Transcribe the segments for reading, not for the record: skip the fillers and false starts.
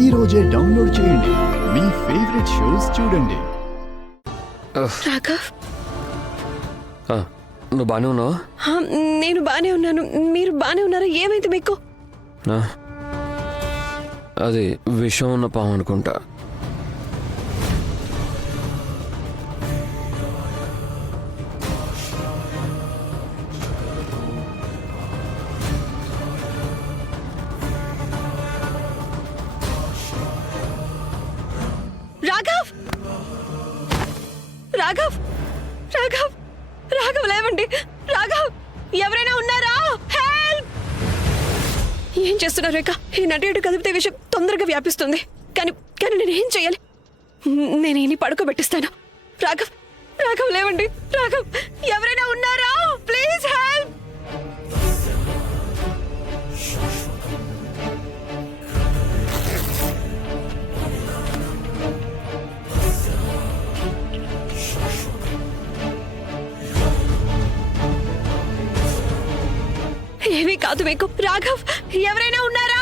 ఈ రోజే డౌన్లోడ్ చేయండి. మీ ఫేవరెట్ షోస్ చూడండి. రాఘవ్, నువ్వు బానే ఉన్నావా? నేను బానే ఉన్నాను. మీరు బానే ఉన్నారా? ఏమైంది మీకు? అది విషం ఉన్న పాము అనుకుంటా. రాఘవ్, రాఘవ్, రాఘవ్, రాఘవ్ లేవండి. రాఘవ్, ఎవరైనా ఉన్నారా? హెల్ప్! ఏం చేస్తున్నారు రేఖ? ఈ నటు కదిపితే విషయం తొందరగా వ్యాపిస్తుంది. కానీ కానీ నేను ఏం చేయాలి? నేను ఈయన్ని పడుకోబెట్టిస్తాను. రాఘవ్, రాఘవ్ లేవండి. రాఘవ్, ఎవరైనా ఉన్నారా? Please help! ఏమీ కాదు మీకు. రాఘవ్, ఎవరైనా ఉన్నారా?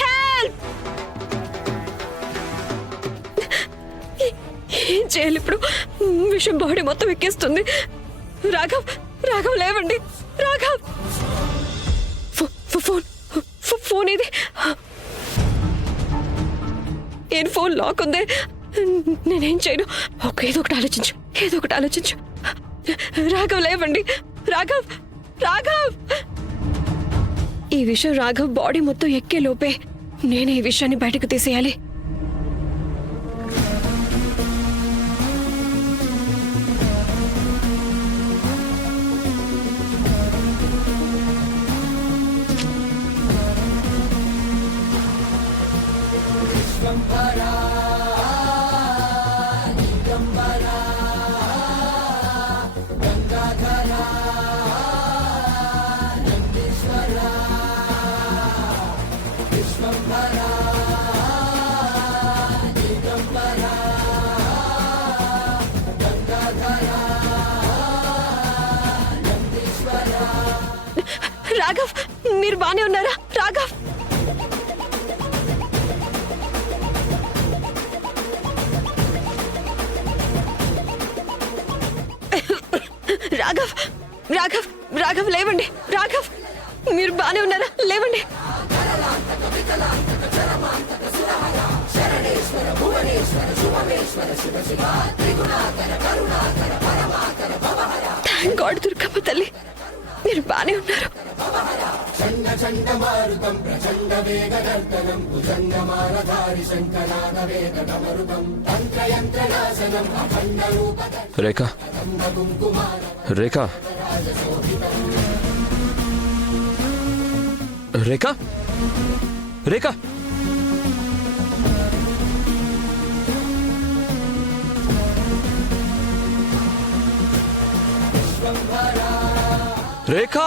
హెల్ప్! ఏం చేయాలి ఇప్పుడు? విషయం బాడీ మొత్తం ఎక్కేస్తుంది. రాఘవ్, రాఘవ్ లేవండి. రాఘవ్, ఫోన్ ఇది. ఏం ఫోన్ లాక్ ఉంది. నేనేం చేయను? ఏదో ఒకటి ఆలోచించు, ఏదో ఒకటి ఆలోచించు. రాఘవ్ లేవండి. రాఘవ్, రాఘవ్! ఈ విషయం రాఘవ్ బాడీ మొత్తం ఎక్కే లోపే నేనే ఈ విషయాన్ని బయటకు తీసేయాలి. రాఘవ్, మీరు బానే ఉన్నారా? రాఘవ్, రాఘవ్, రాఘవ్, రాఘవ్ లేవండి. రాఘవ్, మీరు బానే ఉన్నారా? లేవండి. థాంక్ గాడ్ దుర్గమ్మ తల్లి, మీరు బానే ఉన్నారు. రేఖ, రేఖ, రేఖ, రేఖ! రేఖ!